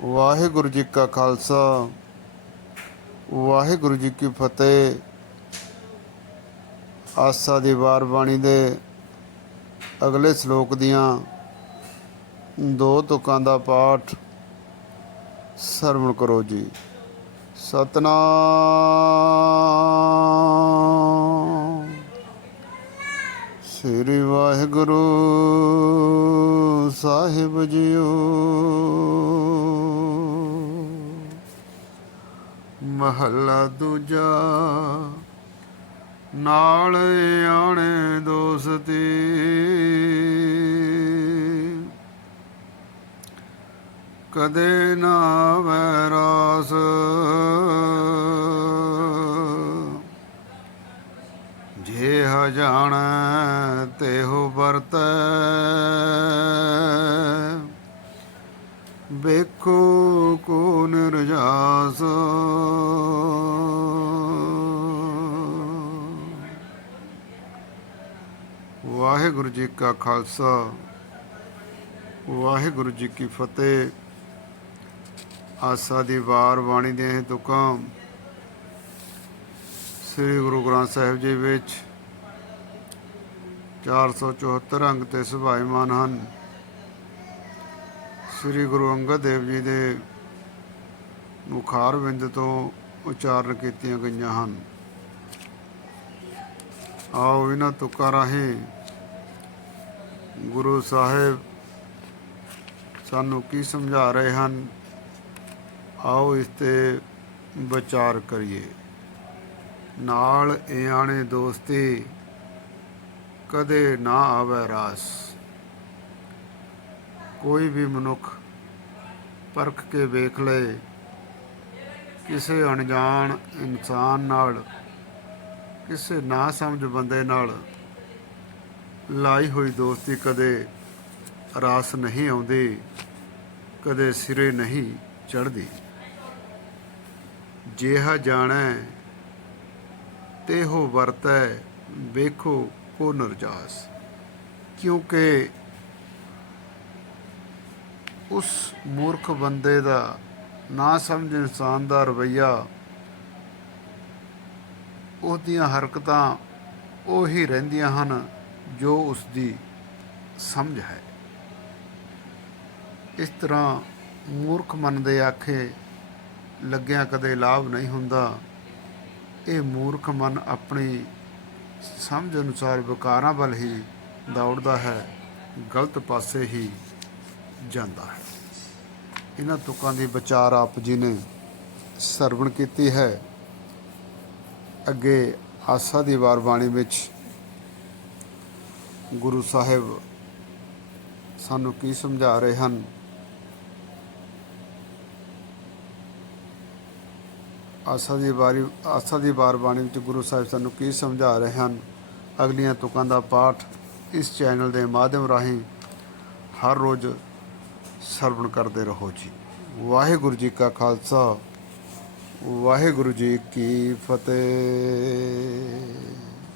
ਵਾਹਿਗੁਰੂ ਜੀ ਕਾ ਖਾਲਸਾ, ਵਾਹਿਗੁਰੂ ਜੀ ਕੀ ਫਤਿਹ। ਆਸਾ ਦੀ ਵਾਰ ਬਾਣੀ ਦੇ ਅਗਲੇ ਸ਼ਲੋਕ ਦੀਆਂ ਦੋ ਤੁਕਾਂ ਦਾ ਪਾਠ ਸਰਵਣ ਕਰੋ ਜੀ। ਸਤਨਾਮ। ਸ੍ਰੀ ਵਾਹਿਗੁਰੂ ਸਾਹਿਬ ਜੀਓ। ਮਹੱਲਾ ਦੂਜਾ, ਨਾਲ ਆਣੇ ਦੋਸਤੀ। ਕਦੇ ਨਾ ਵੈਰਾਸ ਜੇ ਹ ਤੇ ਹੋ ਵਰਤੈ। ਵੇਖੋ ਕੋ ਨਿਰਜਾਸ ਵਾਹਿਗੁਰੂ ਜੀ ਕਾ ਖਾਲਸਾ, ਵਾਹਿਗੁਰੂ ਜੀ ਕੀ ਫਤਿਹ। ਆਸਾ ਦੀ ਵਾਰ ਬਾਣੀ ਦੇ ਇਹ ਤੁਕਾਂ, ਸ੍ਰੀ ਗੁਰੂ ਗ੍ਰੰਥ ਸਾਹਿਬ ਜੀ ਵਿੱਚ 474 ਅੰਗ ਤੇ ਸੁਭਾਈਮਾਨ ਹਨ। ਸ੍ਰੀ ਗੁਰੂ ਅੰਗਦ ਦੇਵ ਜੀ ਦੇ ਮੁਖਾਰ ਬਿੰਦ ਤੋਂ ਉਚਾਰਨ ਕੀਤੀਆਂ ਗਈਆਂ ਹਨ। ਆਓ ਇਹਨਾਂ ਤੁਕਾਂ ਰਾਹੀਂ ਗੁਰੂ ਸਾਹਿਬ ਸਾਨੂੰ ਕੀ ਸਮਝਾ ਰਹੇ ਹਨ, ਆਓ ਇਸ ਤੇ ਵਿਚਾਰ ਕਰੀਏ। ਨਾਲ ਇਆਣੇ ਦੋਸਤੀ ਕਦੇ ਨਾ ਆਵੇ ਰਾਸ। ਕੋਈ ਵੀ ਮਨੁੱਖ ਪਰਖ ਕੇ ਵੇਖ ਲਏ ਕਿਸੇ ਅਣਜਾਣ ਇਨਸਾਨ ਨਾਲ, ਕਿਸੇ ਨਾ ਸਮਝ ਬੰਦੇ ਨਾਲ ਲਾਈ ਹੋਈ ਦੋਸਤੀ ਕਦੇ ਰਾਸ ਨਹੀਂ ਆਉਂਦੀ, ਕਦੇ ਸਿਰੇ ਨਹੀਂ ਚੜਦੀ ਜਿਹਾ ਜਾਣੈ ਤੇ ਹੋ ਵਰਤੈ, ਵੇਖੋ ਕੋ ਨਰਜਾਸ। ਕਿਉਂਕਿ ਉਸ ਮੂਰਖ ਬੰਦੇ ਦਾ ਨਾ ਸਮਝ ਇਨਸਾਨ ਦਾ ਰਵਈਆ, ਉਹਦੀਆਂ ਹਰਕਤਾਂ ਉਹੀ ਰਹਿੰਦੀਆਂ ਹਨ ਜੋ ਉਸ ਦੀ ਸਮਝ ਹੈ। ਇਸ ਤਰ੍ਹਾਂ ਮੂਰਖ ਮਨ ਦੇ ਆਖੇ ਲੱਗਿਆ ਕਦੇ ਲਾਭ ਨਹੀਂ ਹੁੰਦਾ। ਇਹ ਮੂਰਖ ਮਨ ਆਪਣੀ ਸਮਝ ਅਨੁਸਾਰ ਵਿਕਾਰਾਂ ਵੱਲ ਹੀ ਦੌੜਦਾ ਹੈ, ਗਲਤ ਪਾਸੇ ਹੀ ਜਾਂਦਾ ਹੈ। ਇਹਨਾਂ ਤੁਕਾਂ ਦੀ ਵਿਚਾਰ ਆਪ ਜੀ ਨੇ ਸਰਵਣ ਕੀਤੀ ਹੈ। ਅੱਗੇ ਆਸਾ ਦੀ ਵਾਰ ਬਾਣੀ ਵਿੱਚ ਗੁਰੂ ਸਾਹਿਬ ਸਾਨੂੰ ਕੀ ਸਮਝਾ ਰਹੇ ਹਨ? ਆਸਾ ਦੀ ਵਾਰੀ, ਆਸਾ ਦੀ ਵਾਰ ਬਾਣੀ ਵਿੱਚ ਗੁਰੂ ਸਾਹਿਬ ਸਾਨੂੰ ਕੀ ਸਮਝਾ ਰਹੇ ਹਨ? ਅਗਲੀਆਂ ਤੁਕਾਂ ਦਾ ਪਾਠ ਇਸ ਚੈਨਲ ਦੇ ਮਾਧਿਅਮ ਰਾਹੀਂ ਹਰ ਰੋਜ਼ ਸਰਵਣ ਕਰਦੇ ਰਹੋ ਜੀ। ਵਾਹਿਗੁਰੂ ਜੀ ਕਾ ਖਾਲਸਾ ਵਾਹਿਗੁਰੂ ਜੀ ਕੀ ਫਤਿਹ।